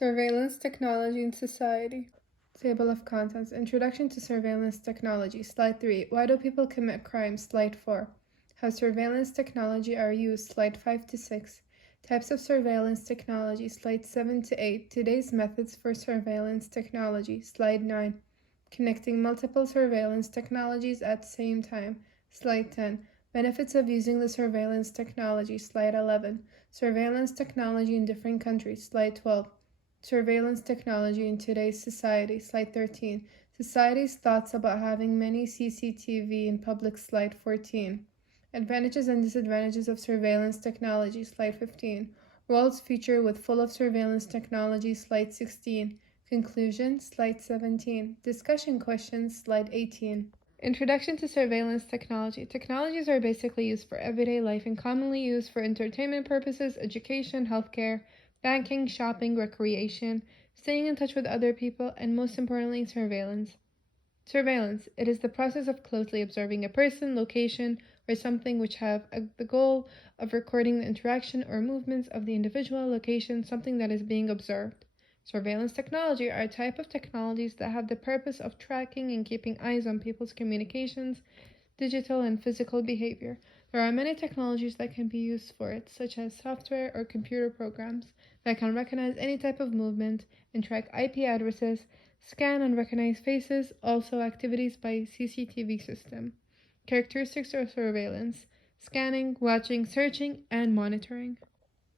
Surveillance Technology in Society. Table of Contents. Introduction to Surveillance Technology. Slide 3. Why do people commit crimes? Slide 4. How surveillance technology are used. Slide 5 to 6. Types of surveillance technology. Slide 7 to 8. Today's methods for surveillance technology. Slide 9. Connecting multiple surveillance technologies at the same time. Slide 10. Benefits of using the surveillance technology. Slide 11. Surveillance technology in different countries. Slide 12. Surveillance technology in today's society. Slide 13. Society's thoughts about having many CCTV in public. Slide 14. Advantages and disadvantages of surveillance technology. Slide 15. World's future with full of surveillance technology. Slide 16. Conclusion. Slide 17. Discussion questions. Slide 18. Introduction to surveillance technology. Technologies are basically used for everyday life and commonly used for entertainment purposes, education, healthcare, banking, shopping, recreation, staying in touch with other people, and most importantly, surveillance. Surveillance. It is the process of closely observing a person, location, or something which have the goal of recording the interaction or movements of the individual location, something that is being observed. Surveillance technology are a type of technologies that have the purpose of tracking and keeping eyes on people's communications, digital and physical behavior. There are many technologies that can be used for it, such as software or computer programs that can recognize any type of movement and track IP addresses, scan and recognize faces, also activities by CCTV system. Characteristics of surveillance: scanning, watching, searching, and monitoring.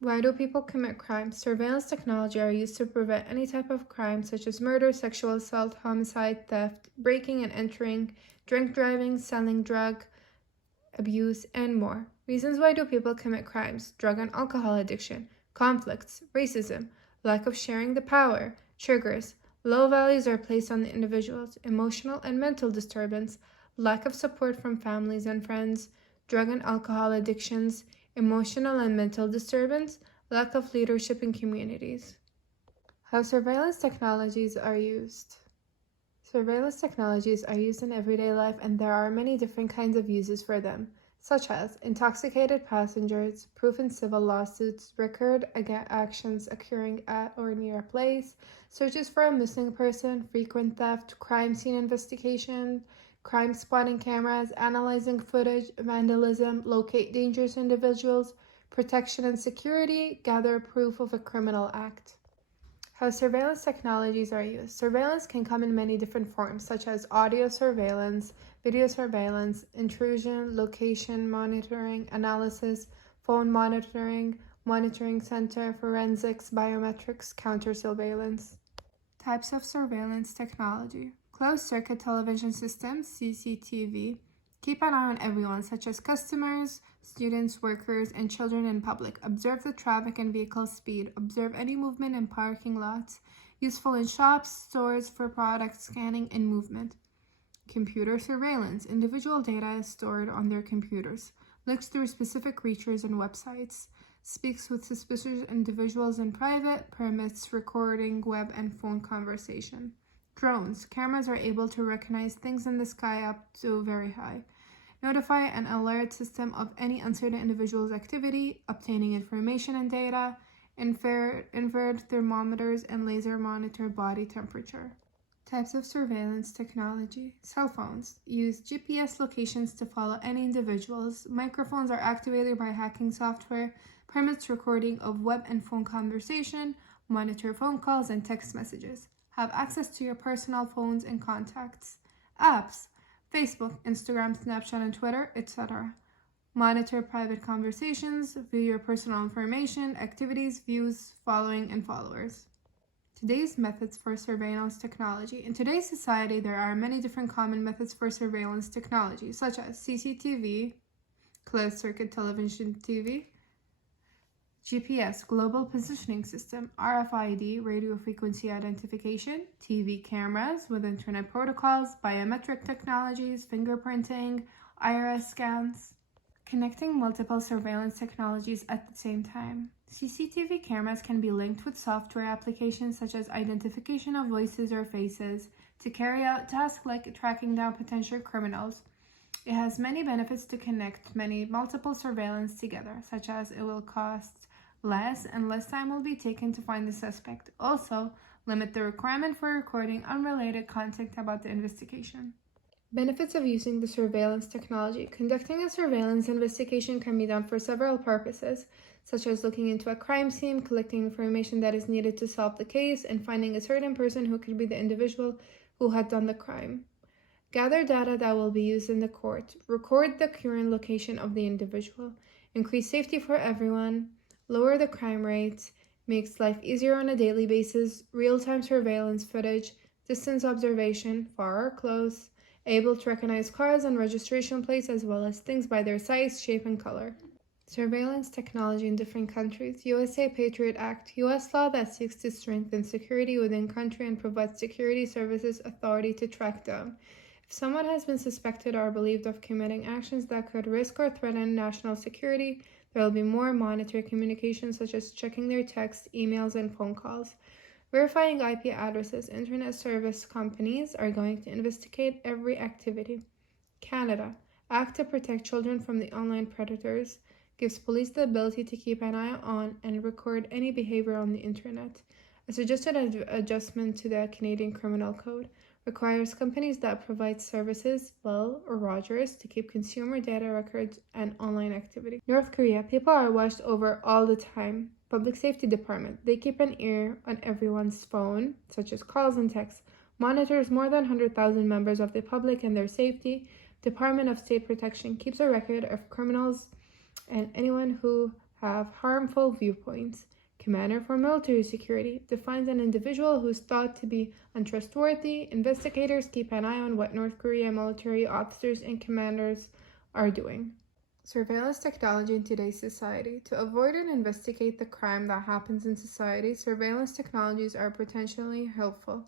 Why do people commit crimes? Surveillance technology are used to prevent any type of crime such as murder, sexual assault, homicide, theft, breaking and entering, drink driving, selling drug abuse, and more. Reasons why do people commit crimes: drug and alcohol addiction, conflicts, racism, lack of sharing the power, triggers, low values are placed on the individuals, emotional and mental disturbance, lack of support from families and friends, drug and alcohol addictions, emotional and mental disturbance, lack of leadership in communities. How surveillance technologies are used. Surveillance technologies are used in everyday life, and there are many different kinds of uses for them, such as intoxicated passengers, proof in civil lawsuits, record actions occurring at or near a place, searches for a missing person, frequent theft, crime scene investigation, crime spotting cameras, analyzing footage, vandalism, locate dangerous individuals, protection and security, gather proof of a criminal act. How surveillance technologies are used. Surveillance can come in many different forms, such as audio surveillance, video surveillance, intrusion, location monitoring, analysis, phone monitoring, monitoring center, forensics, biometrics, counter surveillance. Types of surveillance technology. Closed-circuit television systems, CCTV, keep an eye on everyone, such as customers, students, workers, and children in public. Observe the traffic and vehicle speed. Observe any movement in parking lots. Useful in shops, stores for product scanning and movement. Computer surveillance. Individual data is stored on their computers. Looks through specific features and websites. Speaks with suspicious individuals in private. Permits recording web and phone conversation. Drones. Cameras are able to recognize things in the sky up to very high. Notify an alert system of any uncertain individual's activity, obtaining information and data. Infrared thermometers and laser monitor body temperature. Types of surveillance technology. Cell phones use GPS locations to follow any individuals. Microphones are activated by hacking software. Permits recording of web and phone conversation. Monitor phone calls and text messages. Have access to your personal phones and contacts. Apps: Facebook, Instagram, Snapchat, and Twitter, etc. Monitor private conversations, view your personal information, activities, views, following, and followers. Today's methods for surveillance technology. In today's society, there are many different common methods for surveillance technology, such as CCTV, closed-circuit television TV, GPS, Global Positioning System, RFID, radio frequency identification, TV cameras with internet protocols, biometric technologies, fingerprinting, iris scans. Connecting multiple surveillance technologies at the same time. CCTV cameras can be linked with software applications such as identification of voices or faces to carry out tasks like tracking down potential criminals. It has many benefits to connect multiple surveillance together, such as it will cost less and less time will be taken to find the suspect. Also, limit the requirement for recording unrelated content about the investigation. Benefits of using the surveillance technology. Conducting a surveillance investigation can be done for several purposes, such as looking into a crime scene, collecting information that is needed to solve the case, and finding a certain person who could be the individual who had done the crime. Gather data that will be used in the court. Record the current location of the individual. Increase safety for everyone. Lower the crime rates. Makes life easier on a daily basis. Real-time surveillance footage. Distance observation, far or close. Able to recognize cars and registration plates as well as things by their size, shape, and color. Surveillance technology in different countries. USA Patriot Act, U.S. law that seeks to strengthen security within country and provides security services authority to track down. If someone has been suspected or believed of committing actions that could risk or threaten national security, there will be more monitored communication such as checking their texts, emails, and phone calls. Verifying IP addresses. Internet service companies are going to investigate every activity. Canada. Act to protect children from the online predators. Gives police the ability to keep an eye on and record any behavior on the internet. A suggested adjustment to the Canadian Criminal Code. Requires companies that provide services, Bell or Rogers, to keep consumer data records and online activity. North Korea. People are watched over all the time. Public Safety Department. They keep an ear on everyone's phone, such as calls and texts. Monitors more than 100,000 members of the public and their safety. Department of State Protection keeps a record of criminals and anyone who have harmful viewpoints. Commander for Military Security defines an individual who is thought to be untrustworthy. Investigators keep an eye on what North Korea military officers and commanders are doing. Surveillance technology in today's society. To avoid and investigate the crime that happens in society, surveillance technologies are potentially helpful.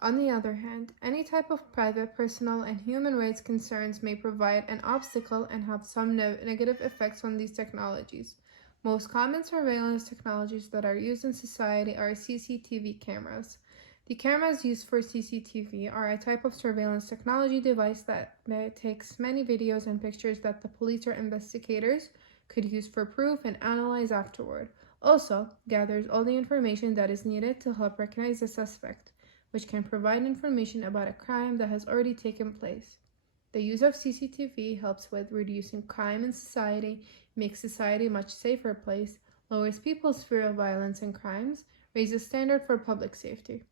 On the other hand, any type of private, personal, and human rights concerns may provide an obstacle and have some negative effects on these technologies. Most common surveillance technologies that are used in society are CCTV cameras. The cameras used for CCTV are a type of surveillance technology device that takes many videos and pictures that the police or investigators could use for proof and analyze afterward. Also, gathers all the information that is needed to help recognize the suspect, which can provide information about a crime that has already taken place. The use of CCTV helps with reducing crime in society, makes society a much safer place, lowers people's fear of violence and crimes, raises standard for public safety.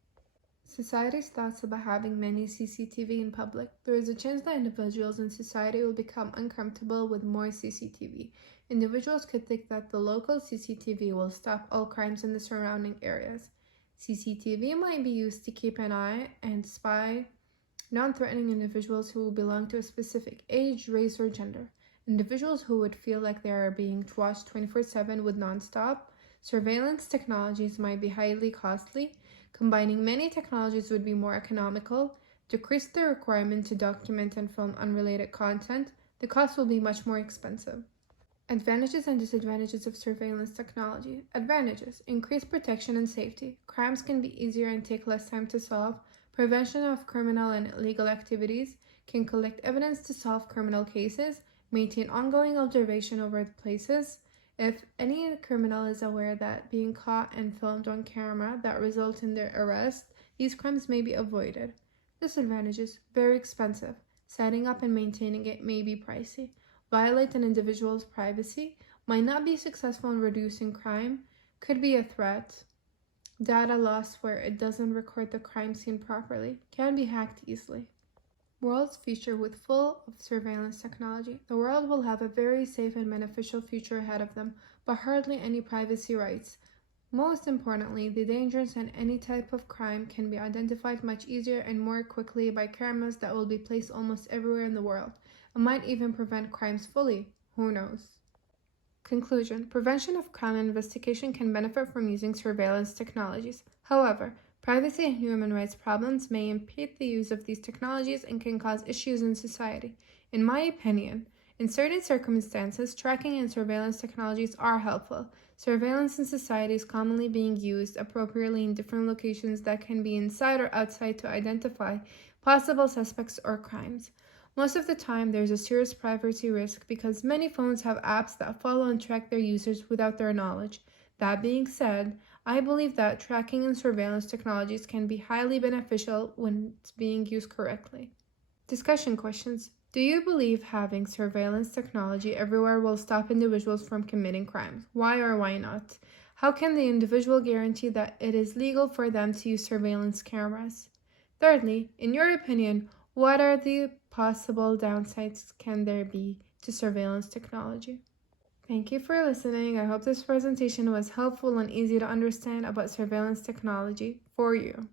Society's thoughts about having many CCTV in public. There is a chance that individuals in society will become uncomfortable with more CCTV. Individuals could think that the local CCTV will stop all crimes in the surrounding areas. CCTV might be used to keep an eye and spy non-threatening individuals who belong to a specific age, race, or gender. Individuals who would feel like they are being watched 24/7 with non-stop. Surveillance technologies might be highly costly. Combining many technologies would be more economical. Decrease the requirement to document and film unrelated content. The cost will be much more expensive. Advantages and disadvantages of surveillance technology. Advantages: increased protection and safety. Crimes can be easier and take less time to solve. Prevention of criminal and illegal activities. Can collect evidence to solve criminal cases. Maintain ongoing observation over the places. If any criminal is aware that being caught and filmed on camera that result in their arrest, these crimes may be avoided. Disadvantages: very expensive. Setting up and maintaining it may be pricey. Violate an individual's privacy. Might not be successful in reducing crime. Could be a threat. Data lost where it doesn't record the crime scene properly. Can be hacked easily. World's future with full of surveillance technology. The world will have a very safe and beneficial future ahead of them, but hardly any privacy rights. Most importantly, the dangers and any type of crime can be identified much easier and more quickly by cameras that will be placed almost everywhere in the world, and might even prevent crimes fully. Who knows? Conclusion: prevention of crime and investigation can benefit from using surveillance technologies. However, privacy and human rights problems may impede the use of these technologies and can cause issues in society. In my opinion, in certain circumstances, tracking and surveillance technologies are helpful. Surveillance in society is commonly being used appropriately in different locations that can be inside or outside to identify possible suspects or crimes. Most of the time, there's a serious privacy risk because many phones have apps that follow and track their users without their knowledge. That being said, I believe that tracking and surveillance technologies can be highly beneficial when it's being used correctly. Discussion questions. Do you believe having surveillance technology everywhere will stop individuals from committing crimes? Why or why not? How can the individual guarantee that it is legal for them to use surveillance cameras? Thirdly, in your opinion, what are the possible downsides can there be to surveillance technology? Thank you for listening. I hope this presentation was helpful and easy to understand about surveillance technology for you.